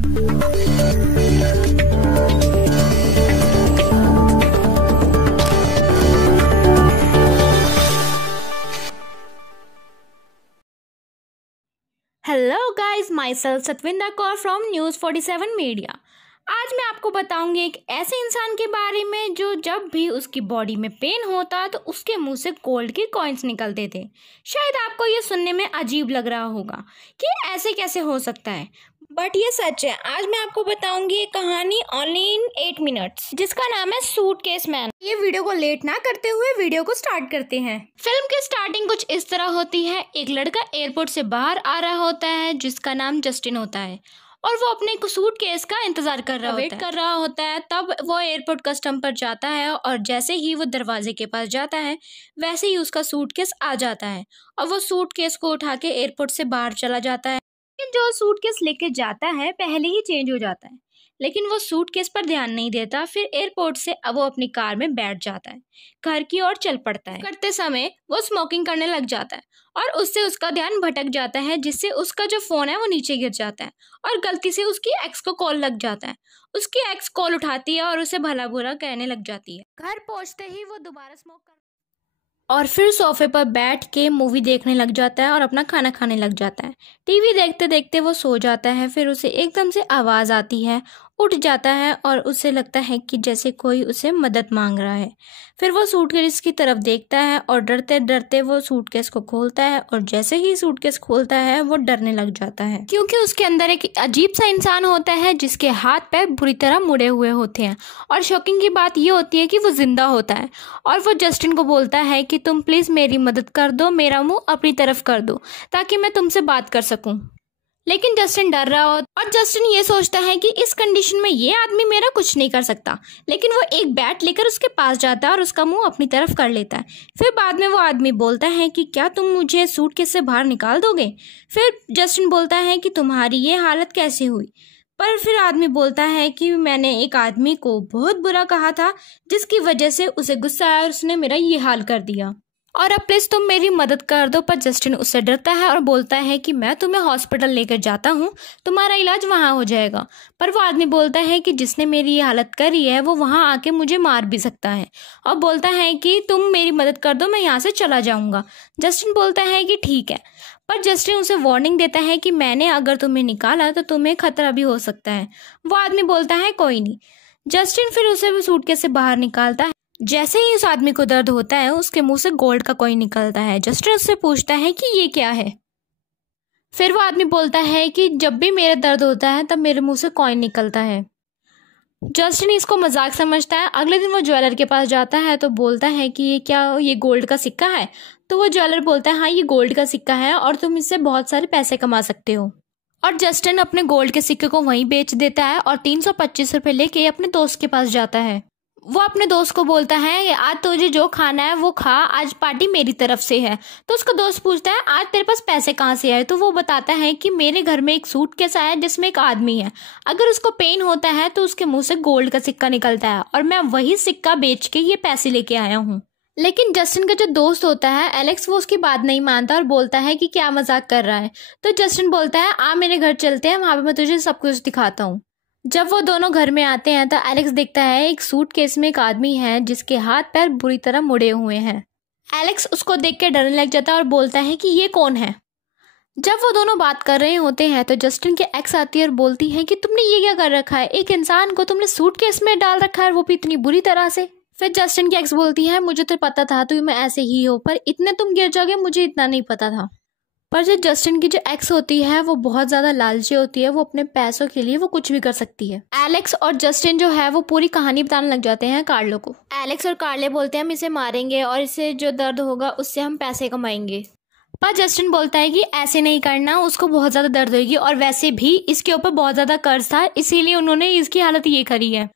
Hello guys, myself Satvinder Kaur from news 47 media. आज मैं आपको बताऊंगी एक ऐसे इंसान के बारे में जो जब भी उसकी बॉडी में पेन होता तो उसके मुंह से गोल्ड के कॉइन्स निकलते थे। शायद आपको ये सुनने में अजीब लग रहा होगा कि ऐसे कैसे हो सकता है, बट ये सच है। आज मैं आपको बताऊंगी एक कहानी ओनली इन 8 मिनट्स जिसका नाम है सूटकेस मैन। ये वीडियो को लेट ना करते हुए वीडियो को स्टार्ट करते हैं। फिल्म की स्टार्टिंग कुछ इस तरह होती है। एक लड़का एयरपोर्ट से बाहर आ रहा होता है जिसका नाम जस्टिन होता है और वो अपने सूटकेस का इंतजार कर रहा होता है। तब वो एयरपोर्ट कस्टम पर जाता है और जैसे ही वो दरवाजे के पास जाता है वैसे ही उसका सूटकेस आ जाता है और वो सूटकेस को उठा के एयरपोर्ट से बाहर चला जाता है। लेकिन जो सूटकेस लेके जाता है पहले ही चेंज हो जाता है, लेकिन वो सूटकेस पर ध्यान नहीं देता। फिर एयरपोर्ट से अब वो अपनी कार में बैठ जाता है, घर की ओर चल पड़ता है। करते समय वो स्मोकिंग करने लग जाता है और उससे उसका ध्यान भटक जाता है, जिससे उसका जो फोन है वो नीचे गिर जाता है और गलती से उसकी एक्स को कॉल लग जाता है। उसकी एक्स कॉल उठाती है और उसे भला बुरा कहने लग जाती है। घर पहुंचते ही वो दोबारा स्मोक और फिर सोफे पर बैठ के मूवी देखने लग जाता है और अपना खाना खाने लग जाता है। टीवी देखते देखते वो सो जाता है। फिर उसे एकदम से आवाज़ आती है, उठ जाता है और उसे लगता है कि जैसे कोई उसे मदद मांग रहा है। फिर वो सूटकेस की तरफ देखता है और डरते डरते वो सूटकेस को खोलता है और जैसे ही सूटकेस खोलता है वो डरने लग जाता है, क्योंकि उसके अंदर एक अजीब सा इंसान होता है जिसके हाथ पैर बुरी तरह मुड़े हुए होते हैं। और शॉकिंग की बात ये होती है कि वो जिंदा होता है और वो जस्टिन को बोलता है कि तुम प्लीज़ मेरी मदद कर दो, मेरा मुंह अपनी तरफ कर दो ताकि मैं तुमसे बात कर सकूं। लेकिन जस्टिन डर रहा होता और जस्टिन ये सोचता है कि इस कंडीशन में ये आदमी मेरा कुछ नहीं कर सकता। लेकिन वो एक बैट लेकर उसके पास जाता है और उसका मुंह अपनी तरफ कर लेता है। फिर बाद में वो आदमी बोलता है कि क्या तुम मुझे सूटकेस से बाहर निकाल दोगे। फिर जस्टिन बोलता है कि तुम्हारी ये हालत कैसे हुई। पर फिर आदमी बोलता है कि मैंने एक आदमी को बहुत बुरा कहा था जिसकी वजह से उसे गुस्सा आया और उसने मेरा ये हाल कर दिया और अब प्लीज़ तुम मेरी मदद कर दो। पर जस्टिन उससे डरता है और बोलता है कि मैं तुम्हें हॉस्पिटल लेकर जाता हूँ, तुम्हारा इलाज वहाँ हो जाएगा। पर वो आदमी बोलता है कि जिसने मेरी ये हालत करी है वो वहाँ आके मुझे मार भी सकता है और बोलता है कि तुम मेरी मदद कर दो, मैं यहाँ से चला जाऊँगा। जस्टिन बोलता है कि ठीक है, पर जस्टिन उसे वार्निंग देता है कि मैंने अगर तुम्हें निकाला तो तुम्हें खतरा भी हो सकता है। वो आदमी बोलता है कोई नहीं। जस्टिन फिर उसे सूटकेस से बाहर निकालता है। जैसे ही उस आदमी को दर्द होता है उसके मुंह से गोल्ड का कॉइन निकलता है। जस्टिन उससे पूछता है कि ये क्या है। फिर वो आदमी बोलता है कि जब भी मेरा दर्द होता है तब मेरे मुंह से कॉइन निकलता है। जस्टिन इसको मजाक समझता है। अगले दिन वो ज्वेलर के पास जाता है तो बोलता है कि ये क्या, ये गोल्ड का सिक्का है। तो वो ज्वेलर बोलता है हाँ ये गोल्ड का सिक्का है और तुम इससे बहुत सारे पैसे कमा सकते हो। और जस्टिन अपने गोल्ड के सिक्के को वहीं बेच देता है और 325 रुपये लेके अपने दोस्त के पास जाता है। वो अपने दोस्त को बोलता है आज तुझे जो खाना है वो खा, आज पार्टी मेरी तरफ से है। तो उसका दोस्त पूछता है आज तेरे पास पैसे कहाँ से आए। तो वो बताता है कि मेरे घर में एक सूटकेस आया जिसमें एक आदमी है, अगर उसको पेन होता है तो उसके मुंह से गोल्ड का सिक्का निकलता है और मैं वही सिक्का बेच के ये पैसे लेके आया हूँ। लेकिन जस्टिन का जो दोस्त होता है एलेक्स, वो उसकी बात नहीं मानता और बोलता है कि क्या मजाक कर रहा है। तो जस्टिन बोलता है आ मेरे घर चलते हैं, वहां पे मैं तुझे सब कुछ दिखाता हूँ। जब वो दोनों घर में आते हैं तो एलेक्स देखता है एक सूटकेस में एक आदमी है जिसके हाथ पैर बुरी तरह मुड़े हुए हैं। एलेक्स उसको देख के डरने लग जाता है और बोलता है कि ये कौन है। जब वो दोनों बात कर रहे होते हैं तो जस्टिन की एक्स आती है और बोलती है कि तुमने ये क्या कर रखा है, एक इंसान को तुमने सूटकेस में डाल रखा है, वो भी इतनी बुरी तरह से। फिर जस्टिन की एक्स बोलती है मुझे तो पता था तुम ऐसे ही हो, पर इतने तुम गिर जाओगे मुझे इतना नहीं पता था। पर जो जस्टिन की जो एक्स होती है वो बहुत ज़्यादा लालची होती है, वो अपने पैसों के लिए वो कुछ भी कर सकती है। एलेक्स और जस्टिन जो है वो पूरी कहानी बताने लग जाते हैं कार्लो को। एलेक्स और कार्ले बोलते हैं हम इसे मारेंगे और इससे जो दर्द होगा उससे हम पैसे कमाएंगे। पर जस्टिन बोलता है कि ऐसे नहीं करना, उसको बहुत ज़्यादा दर्द होगी और वैसे भी इसके ऊपर बहुत ज़्यादा कर्ज था, इसीलिए उन्होंने इसकी हालत ये करी है।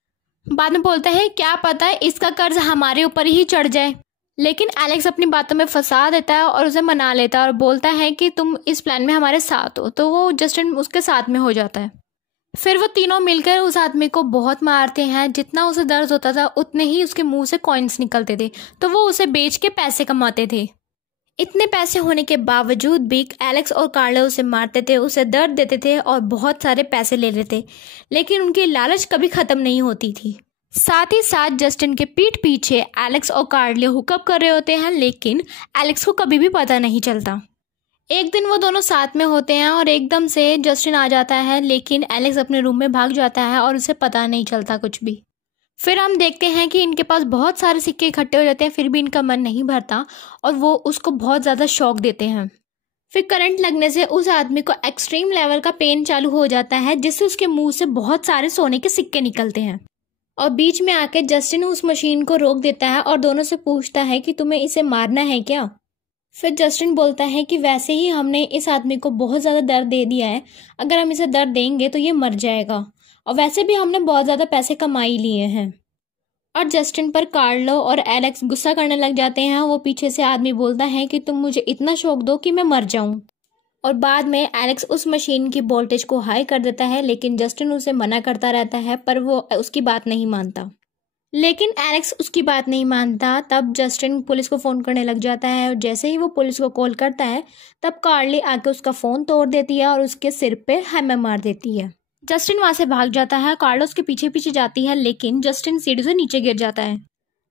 बाद में बोलता है क्या पता है इसका कर्ज हमारे ऊपर ही चढ़ जाए। लेकिन एलेक्स अपनी बातों में फंसा देता है और उसे मना लेता है और बोलता है कि तुम इस प्लान में हमारे साथ हो। तो वो जस्टिन उसके साथ में हो जाता है। फिर वो तीनों मिलकर उस आदमी को बहुत मारते हैं। जितना उसे दर्द होता था उतने ही उसके मुंह से कॉइन्स निकलते थे, तो वो उसे बेच के पैसे कमाते थे। इतने पैसे होने के बावजूद भी एलेक्स और कार्लो उसे मारते थे, उसे दर्द देते थे और बहुत सारे पैसे ले लेते, लेकिन उनकी लालच कभी ख़त्म नहीं होती थी। साथ ही साथ जस्टिन के पीठ पीछे एलेक्स और कार्लो हुकअप कर रहे होते हैं, लेकिन एलेक्स को कभी भी पता नहीं चलता। एक दिन वो दोनों साथ में होते हैं और एकदम से जस्टिन आ जाता है, लेकिन एलेक्स अपने रूम में भाग जाता है और उसे पता नहीं चलता कुछ भी। फिर हम देखते हैं कि इनके पास बहुत सारे सिक्के इकट्ठे हो जाते हैं, फिर भी इनका मन नहीं भरता और वो उसको बहुत ज़्यादा शॉक देते हैं। फिर करंट लगने से उस आदमी को एक्सट्रीम लेवल का पेन चालू हो जाता है, जिससे उसके मुंह से बहुत सारे सोने के सिक्के निकलते हैं। और बीच में आके जस्टिन उस मशीन को रोक देता है और दोनों से पूछता है कि तुम्हें इसे मारना है क्या। फिर जस्टिन बोलता है कि वैसे ही हमने इस आदमी को बहुत ज़्यादा दर्द दे दिया है, अगर हम इसे दर्द देंगे तो ये मर जाएगा, और वैसे भी हमने बहुत ज़्यादा पैसे कमा ही लिए हैं। और जस्टिन पर कार्लो और एलेक्स गुस्सा करने लग जाते हैं। वो पीछे से आदमी बोलता है कि तुम मुझे इतना शौक दो कि मैं मर जाऊं। और बाद में एलेक्स उस मशीन की वोल्टेज को हाई कर देता है, लेकिन जस्टिन उसे मना करता रहता है, पर वो उसकी बात नहीं मानता। लेकिन एलेक्स उसकी बात नहीं मानता। तब जस्टिन पुलिस को फ़ोन करने लग जाता है और जैसे ही वो पुलिस को कॉल करता है तब कार्ली आके उसका फ़ोन तोड़ देती है और उसके सिर पे हैमर मार देती है। जस्टिन वहाँ से भाग जाता है, कार्लो उसके पीछे पीछे जाती है, लेकिन जस्टिन सीढ़ी से नीचे गिर जाता है।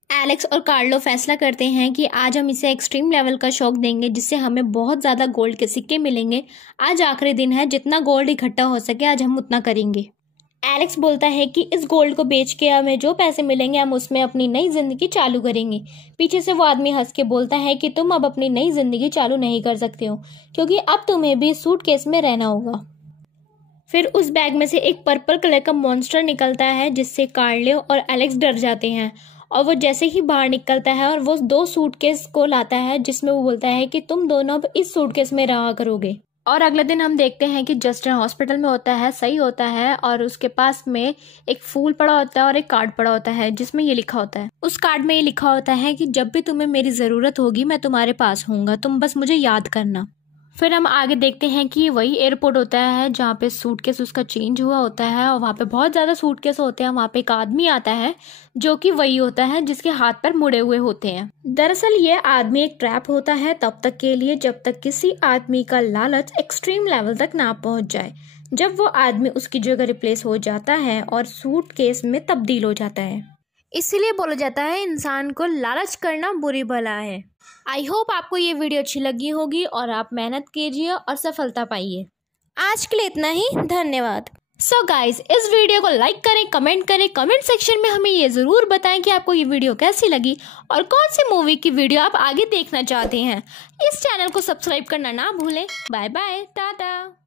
एलेक्स और कार्लो फैसला करते हैं कि आज हम इसे एक्सट्रीम लेवल का शॉक देंगे, जिससे हमें बहुत ज़्यादा गोल्ड के सिक्के मिलेंगे। आज आखिरी दिन है, जितना गोल्ड इकट्ठा हो सके आज हम उतना करेंगे। एलेक्स बोलता है कि इस गोल्ड को बेच के हमें जो पैसे मिलेंगे हम उसमें अपनी नई जिंदगी चालू करेंगे। पीछे से वो आदमी हंस के बोलता है कि तुम अब अपनी नई जिंदगी चालू नहीं कर सकते हो, क्योंकि अब तुम्हें भी सूटकेस में रहना होगा। फिर उस बैग में से एक पर्पल कलर का मॉन्स्टर निकलता है, जिससे कार्लो और एलेक्स डर जाते हैं। और वो जैसे ही बाहर निकलता है और वो 2 सूटकेस को लाता है, जिसमें वो बोलता है कि तुम दोनों अब इस सूटकेस में रहा करोगे। और अगले दिन हम देखते हैं कि जस्टिन हॉस्पिटल में होता है, सही होता है, और उसके पास में एक फूल पड़ा होता है और एक कार्ड पड़ा होता है, जिसमें ये लिखा होता है, उस कार्ड में ये लिखा होता है कि जब भी तुम्हें मेरी ज़रूरत होगी मैं तुम्हारे पास होऊंगा, तुम बस मुझे याद करना। फिर हम आगे देखते हैं कि वही एयरपोर्ट होता है जहाँ पे सूटकेस उसका चेंज हुआ होता है, और वहाँ पे बहुत ज़्यादा सूटकेस होते हैं। वहाँ पे एक आदमी आता है जो कि वही होता है जिसके हाथ पर मुड़े हुए होते हैं। दरअसल ये आदमी एक ट्रैप होता है तब तक के लिए जब तक किसी आदमी का लालच एक्सट्रीम लेवल तक ना पहुँच जाए, जब वो आदमी उसकी जगह रिप्लेस हो जाता है और सूटकेस में तब्दील हो जाता है। इसीलिए बोला जाता है इंसान को लालच करना बुरी बला है। आई होप आपको ये वीडियो अच्छी लगी होगी और आप मेहनत कीजिए और सफलता पाइए। आज के लिए इतना ही, धन्यवाद। सो गाइज, इस वीडियो को लाइक करें, कमेंट करें, कमेंट सेक्शन में हमें ये ज़रूर बताएं कि आपको ये वीडियो कैसी लगी और कौन सी मूवी की वीडियो आप आगे देखना चाहते हैं। इस चैनल को सब्सक्राइब करना ना भूलें। Bye bye, Tata.